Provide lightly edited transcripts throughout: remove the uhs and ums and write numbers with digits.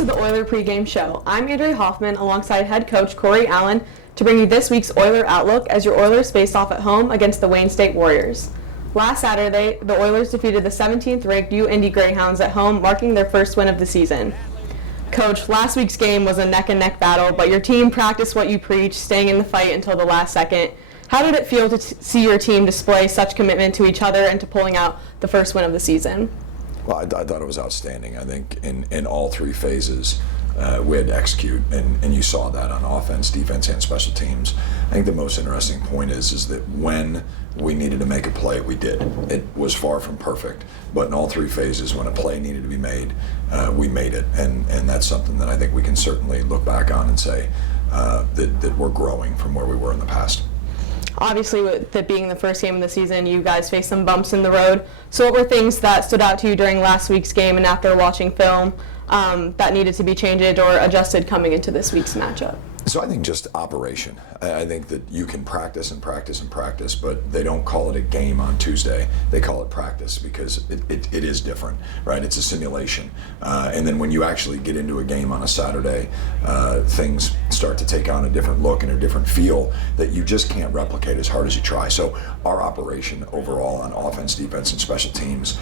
to the Oiler pregame show. I'm Andrea Hoffman alongside head coach Kory Allen to bring you this week's Oiler Outlook as your Oilers face off at home against the Wayne State Warriors. Last Saturday, the Oilers defeated the 17th ranked UIndy Greyhounds at home, marking their first win of the season. Coach, last week's game was a neck-and-neck battle, but your team practiced what you preach, staying in the fight until the last second. How did it feel to see your team display such commitment to each other and to pulling out the first win of the season? Well, I thought it was outstanding. I think in all three phases we had to execute, and you saw that on offense, defense, and special teams. I think the most interesting point is that when we needed to make a play, we did. It was far from perfect, but in all three phases, when a play needed to be made, we made it, and that's something that I think we can certainly look back on and say that we're growing from where we were in the past. Obviously, with it being the first game of the season, you guys faced some bumps in the road. So what were things that stood out to you during last week's game and after watching film that needed to be changed or adjusted coming into this week's matchup? So I think just operation. I think that you can practice and practice and practice, but they don't call it a game on Tuesday. They call it practice because it is different, right? It's a simulation. And then when you actually get into a game on a Saturday, things start to take on a different look and a different feel that you just can't replicate as hard as you try. So our operation overall on offense, defense, and special teams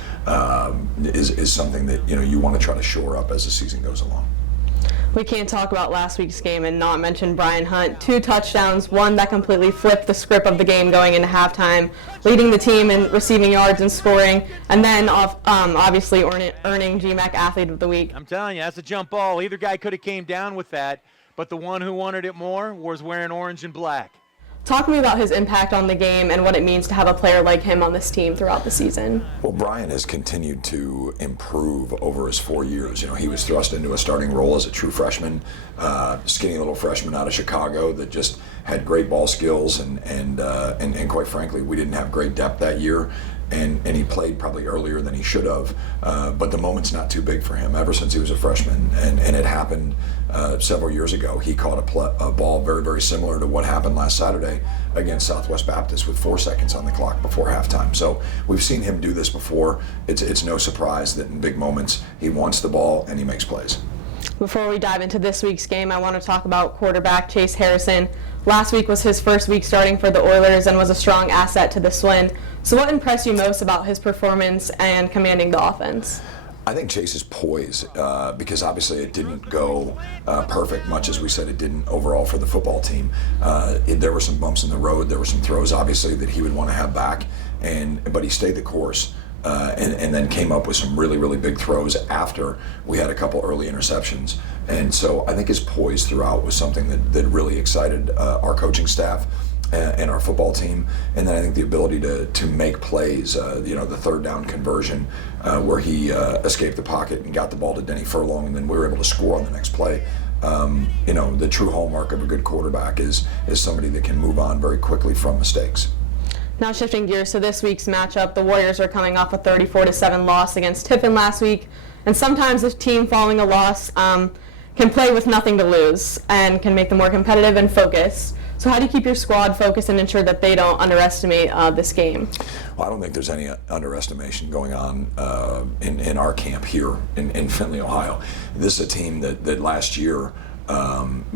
is something that you want to try to shore up as the season goes along. We can't talk about last week's game and not mention Brian Hunt. 2 touchdowns, one that completely flipped the script of the game going into halftime, leading the team in receiving yards and scoring, and then obviously earning GMAC Athlete of the Week. I'm telling you, that's a jump ball. Either guy could have came down with that, but the one who wanted it more was wearing orange and black. Talk to me about his impact on the game and what it means to have a player like him on this team throughout the season. Well, Brian has continued to improve over his 4 years. He was thrust into a starting role as a true freshman, skinny little freshman out of Chicago that just had great ball skills, and quite frankly, we didn't have great depth that year. And he played probably earlier than he should have, but the moment's not too big for him ever since he was a freshman, and it happened several years ago. He caught a ball very, very similar to what happened last Saturday against Southwest Baptist with 4 seconds on the clock before halftime. So we've seen him do this before. It's no surprise that in big moments he wants the ball and he makes plays. Before we dive into this week's game, I want to talk about quarterback Chase Harrison. Last week was his first week starting for the Oilers and was a strong asset to this win. So what impressed you most about his performance and commanding the offense? I think Chase is poised because obviously it didn't go perfect, much as we said it didn't overall for the football team. There were some bumps in the road. There were some throws, obviously, that he would want to have back, but he stayed the course. And then came up with some really, really big throws after we had a couple early interceptions. And so I think his poise throughout was something that really excited our coaching staff and our football team. And then I think the ability to make plays, the third down conversion where he escaped the pocket and got the ball to Denny Furlong, and then we were able to score on the next play. The true hallmark of a good quarterback is somebody that can move on very quickly from mistakes. Now shifting gears to this week's matchup, the Warriors are coming off a 34-7 loss against Tiffin last week, and sometimes this team following a loss can play with nothing to lose and can make them more competitive and focused. So how do you keep your squad focused and ensure that they don't underestimate this game? Well, I don't think there's any underestimation going on in our camp here in Findlay, Ohio. This is a team that last year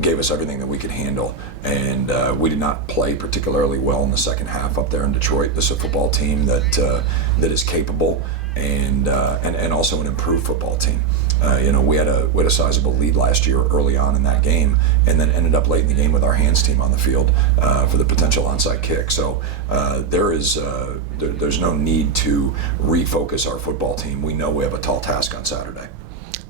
gave us everything that we could handle, and we did not play particularly well in the second half up there in Detroit. This is a football team that is capable and also an improved football team. We had a sizable lead last year early on in that game, and then ended up late in the game with our hands team on the field for the potential onside kick. So there's no need to refocus our football team. We know we have a tall task on Saturday.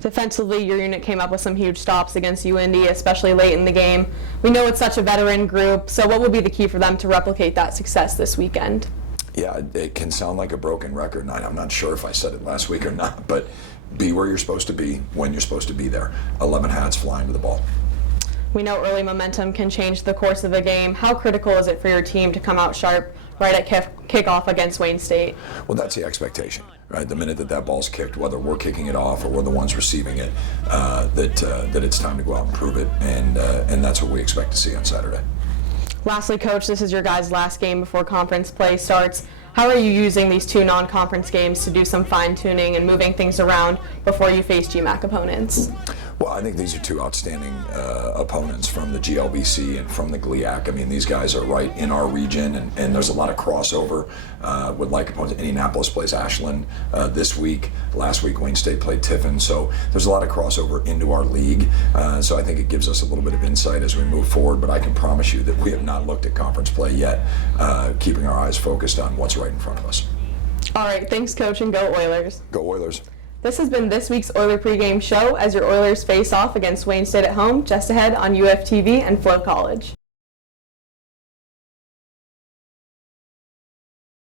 Defensively, your unit came up with some huge stops against UIndy, especially late in the game. We know it's such a veteran group, so what would be the key for them to replicate that success this weekend? Yeah, it can sound like a broken record, and I'm not sure if I said it last week or not, but be where you're supposed to be when you're supposed to be there. 11 hats flying to the ball. We know early momentum can change the course of a game. How critical is it for your team to come out sharp right at kickoff against Wayne State? Well, that's the expectation, right? The minute that ball's kicked, whether we're kicking it off or we're the ones receiving it, that it's time to go out and prove it, and that's what we expect to see on Saturday. Lastly, Coach, this is your guys' last game before conference play starts. How are you using these two non-conference games to do some fine-tuning and moving things around before you face GMAC opponents? Well, I think these are two outstanding opponents from the GLBC and from the GLIAC. I mean, these guys are right in our region, and there's a lot of crossover with like opponents. Indianapolis plays Ashland this week. Last week, Wayne State played Tiffin. So there's a lot of crossover into our league. So I think it gives us a little bit of insight as we move forward, but I can promise you that we have not looked at conference play yet, keeping our eyes focused on what's right in front of us. All right, thanks, Coach, and go Oilers. Go Oilers. This has been this week's Oiler pregame show as your Oilers face off against Wayne State at home, just ahead on UFTV and Flow College.